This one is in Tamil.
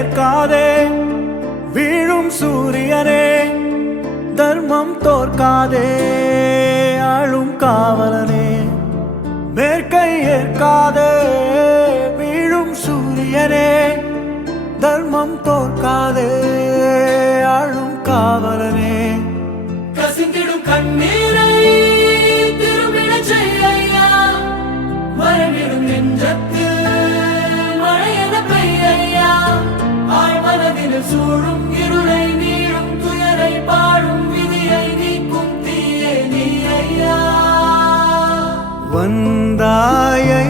ஏற்காதே வீழும் சூரியனே தர்மம் தோற்காதே ஆளும் காவலனே மேற்கை ஏற்காதே வீழும் சூரியனே தர்மம் தோற்காதே ஆளும் காவலனே கசிந்திடும் கண்ணீரை திரும்பிட செய்யா மறைவிடும் நெஞ்சத்தில் மழையென பெய்யா ஆழ்மனதில் சூழும் இருளை நீளும் துயரை பாடும் விதியை நீக்கும் தீயே நீ ஐயா வந்தாயை